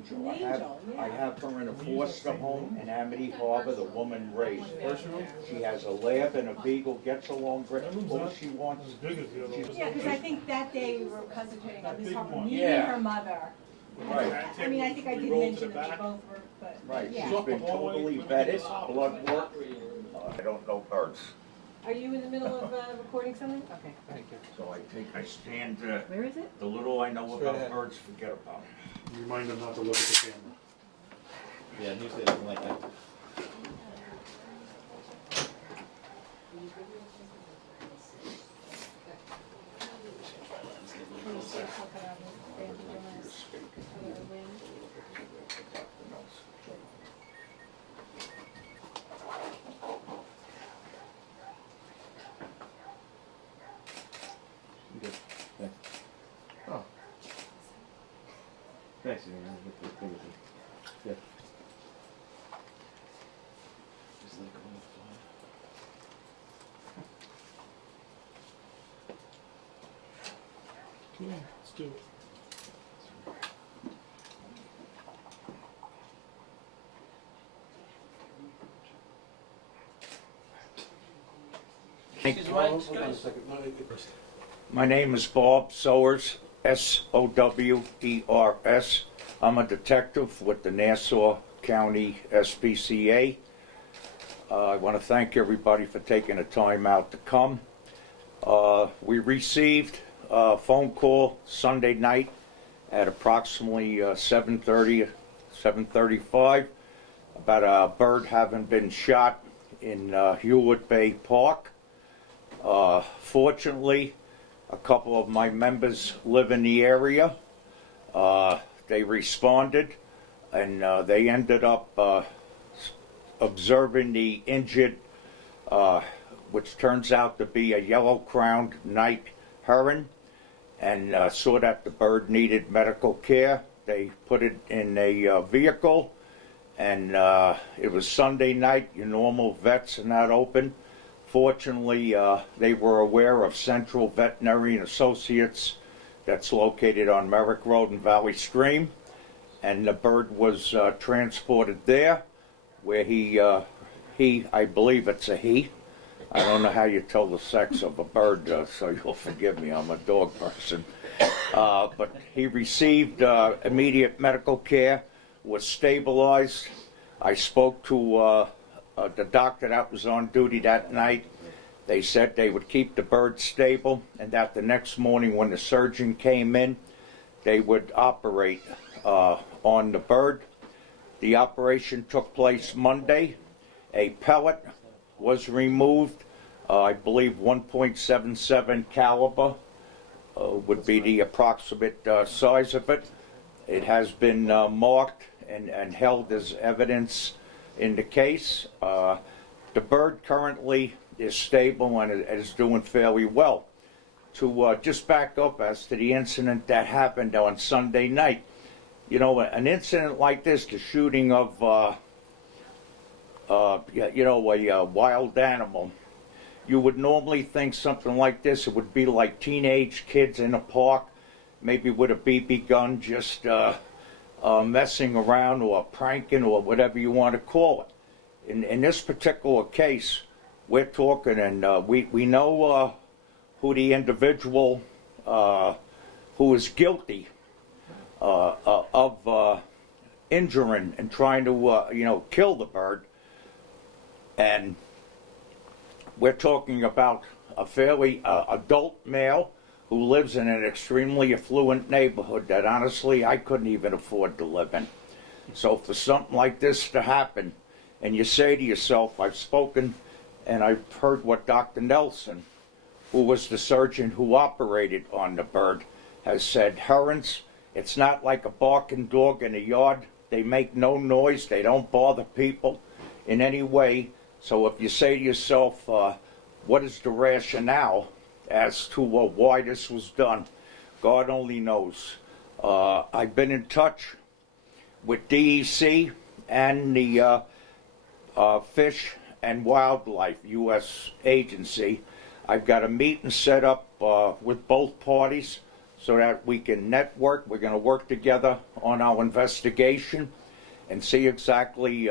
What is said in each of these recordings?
angel. An angel, yeah. I have her in a foster home in Amity Harbor, the woman raised. She has a lab and a beagle, gets along great. All she wants. Yeah, because I think that day we were concentrating on Miss Harper meeting Yeah. her mother. Right. I mean, I think I did mention that they both were, but Right, yeah. she's been totally vetted, blood work. I don't know birds. Are you in the middle of recording something? Okay. Thank you. So I stand, Where is it? the little I know Straight about ahead. birds, forget about it. Remind them not to look at the camera. Yeah, he said something like that. Oh. Thanks, yeah. Just like on the phone. Yeah, let's do it. Hold on a second. My name is Bob Sowers, S-O-W-E-R-S. I'm a detective with the Nassau County SPCA. I want to thank everybody for taking the time out to come. We received a phone call Sunday night at approximately 7:30, 7:35 about a bird having been shot in Hewlett Bay Park. Fortunately, a couple of my members live in the area. They responded, and they ended up observing the injured, which turns out to be a yellow-crowned night heron, and saw that the bird needed medical care. They put it in a vehicle, and it was Sunday night. Your normal vets are not open. Fortunately, they were aware of Central Veterinary and Associates that's located on Merrick Road and Valley Stream, and the bird was transported there, where he, I believe it's a he. I don't know how you tell the sex of a bird, so you'll forgive me, I'm a dog person. But he received immediate medical care, was stabilized. I spoke to the doctor that was on duty that night. They said they would keep the bird stable, and that the next morning when the surgeon came in, they would operate on the bird. The operation took place Monday. A pellet was removed. I believe 1.77 caliber would be the approximate size of it. It has been marked and held as evidence in the case. The bird currently is stable and is doing fairly well. To just back up as to the incident that happened on Sunday night, you know, an incident like this, the shooting of, you know, a wild animal, you would normally think something like this, it would be like teenage kids in a park, maybe with a BB gun, just messing around or pranking or whatever you want to call it. In this particular case, we're talking, and we know who the individual who is guilty of injuring and trying to, you know, kill the bird. And we're talking about a fairly adult male who lives in an extremely affluent neighborhood that honestly I couldn't even afford to live in. So for something like this to happen, and you say to yourself, I've spoken and I've heard what Dr. Nelson, who was the surgeon who operated on the bird, has said. Herons, it's not like a barking dog in a yard. They make no noise. They don't bother people in any way. So if you say to yourself, what is the rationale as to why this was done, God only knows. I've been in touch with DEC and the Fish and Wildlife U.S. agency. I've got a meeting set up with both parties so that we can network. We're going to work together on our investigation and see exactly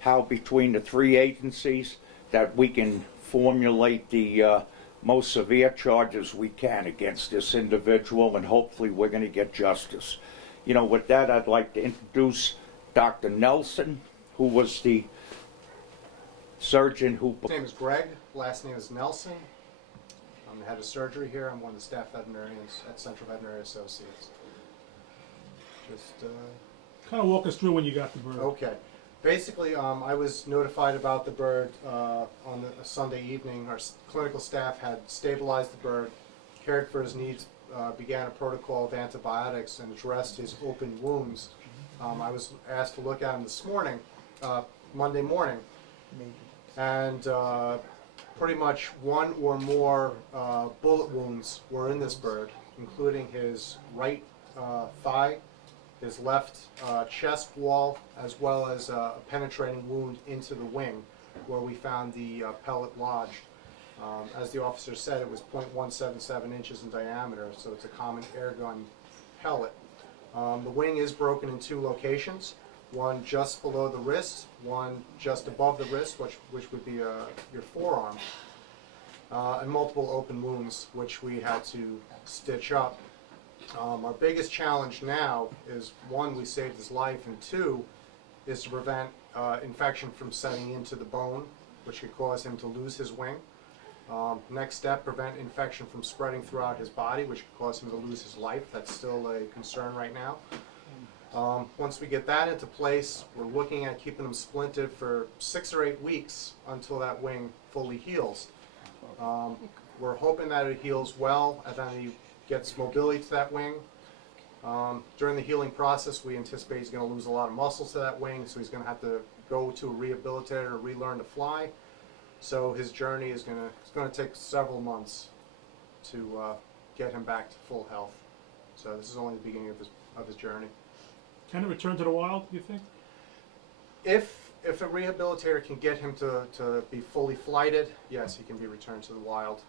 how between the three agencies that we can formulate the most severe charges we can against this individual, and hopefully we're going to get justice. You know, with that, I'd like to introduce Dr. Nelson, who was the surgeon who... His name is Greg, last name is Nelson. I'm the head of surgery here. I'm one of the staff veterinarians at Central Veterinary Associates. Just, Kind of walk us through when you got the bird. okay. Basically, I was notified about the bird on a Sunday evening. Our clinical staff had stabilized the bird, cared for his needs, began a protocol of antibiotics, and addressed his open wounds. I was asked to look at him this morning, Monday morning, and pretty much one or more bullet wounds were in this bird, including his right thigh, his left chest wall, as well as a penetrating wound into the wing, where we found the pellet lodged. As the officer said, it was 0.177 inches in diameter, so it's a common air gun pellet. The wing is broken in two locations, one just below the wrist, one just above the wrist, which would be your forearm, and multiple open wounds, which we had to stitch up. Our biggest challenge now is, one, we saved his life, and two, is to prevent infection from setting into the bone, which could cause him to lose his wing. Next step, prevent infection from spreading throughout his body, which could cause him to lose his life. That's still a concern right now. Once we get that into place, we're looking at keeping him splinted for 6 or 8 weeks until that wing fully heals. We're hoping that it heals well, and then he gets mobility to that wing. During the healing process, we anticipate he's going to lose a lot of muscles to that wing, so he's going to have to go to a rehabilitator or relearn to fly. So his journey is going to take several months to get him back to full health. So this is only the beginning of his journey. Can it return to the wild, do you think? If a rehabilitator can get him to be fully flighted, yes, he can be returned to the wild.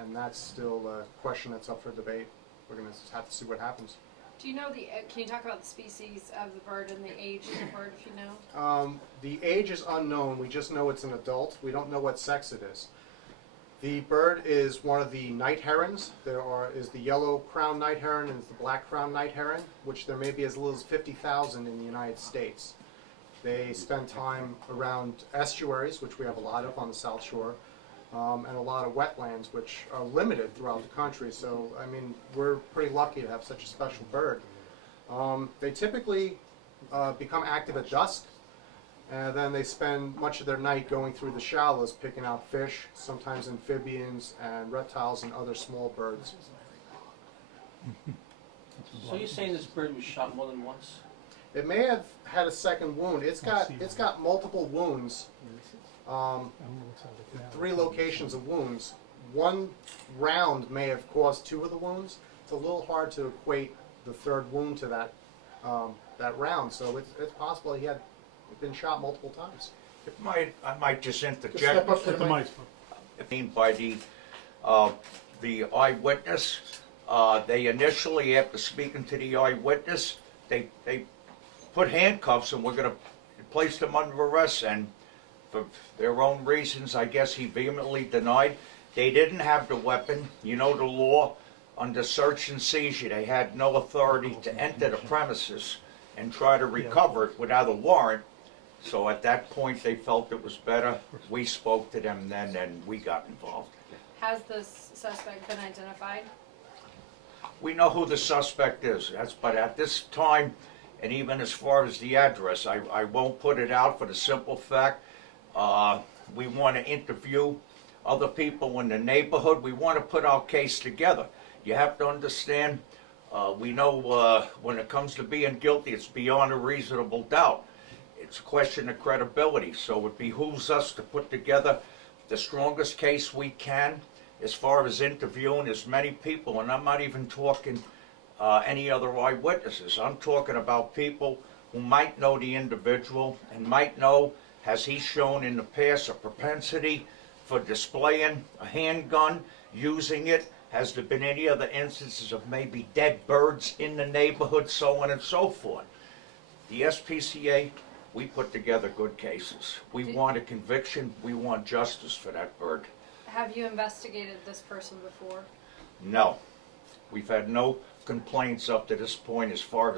And that's still a question that's up for debate. We're going to have to see what happens. Do you know can you talk about the species of the bird and the age of the bird, if you know? The age is unknown. We just know it's an adult. We don't know what sex it is. The bird is one of the night herons. There is the yellow crowned night heron and the black crowned night heron, which there may be as little as 50,000 in the United States. They spend time around estuaries, which we have a lot of on the South Shore, and a lot of wetlands, which are limited throughout the country. So, I mean, we're pretty lucky to have such a special bird. They typically become active at dusk, and then they spend much of their night going through the shallows, picking out fish, sometimes amphibians and reptiles and other small birds. So you're saying this bird was shot more than once? It may have had a second wound. It's got multiple wounds. 3 locations of wounds. One round may have caused 2 of the wounds. It's a little hard to equate the third wound to that round. So it's possible he had been shot multiple times. I might just interject. Step up to Get the mic. I mean, by the eyewitness. They initially, after speaking to the eyewitness, they put handcuffs and we're going to place them under arrest, and for their own reasons, I guess he vehemently denied. They didn't have the weapon. You know the law, under search and seizure, they had no authority to enter the premises and try to recover it without a warrant. So at that point, they felt it was better. We spoke to them then, and we got involved. Has the suspect been identified? We know who the suspect is, but at this time, and even as far as the address, I won't put it out for the simple fact, we want to interview other people in the neighborhood. We want to put our case together. You have to understand, we know when it comes to being guilty, it's beyond a reasonable doubt. It's a question of credibility, so it behooves us to put together the strongest case we can as far as interviewing as many people, and I'm not even talking any other eyewitnesses. I'm talking about people who might know the individual and might know, has he shown in the past a propensity for displaying a handgun, using it, Has there been any other instances of maybe dead birds in the neighborhood, so on and so forth? The SPCA, we put together good cases. We want a conviction, we want justice for that bird. Have you investigated this person before? No. We've had no complaints up to this point as far as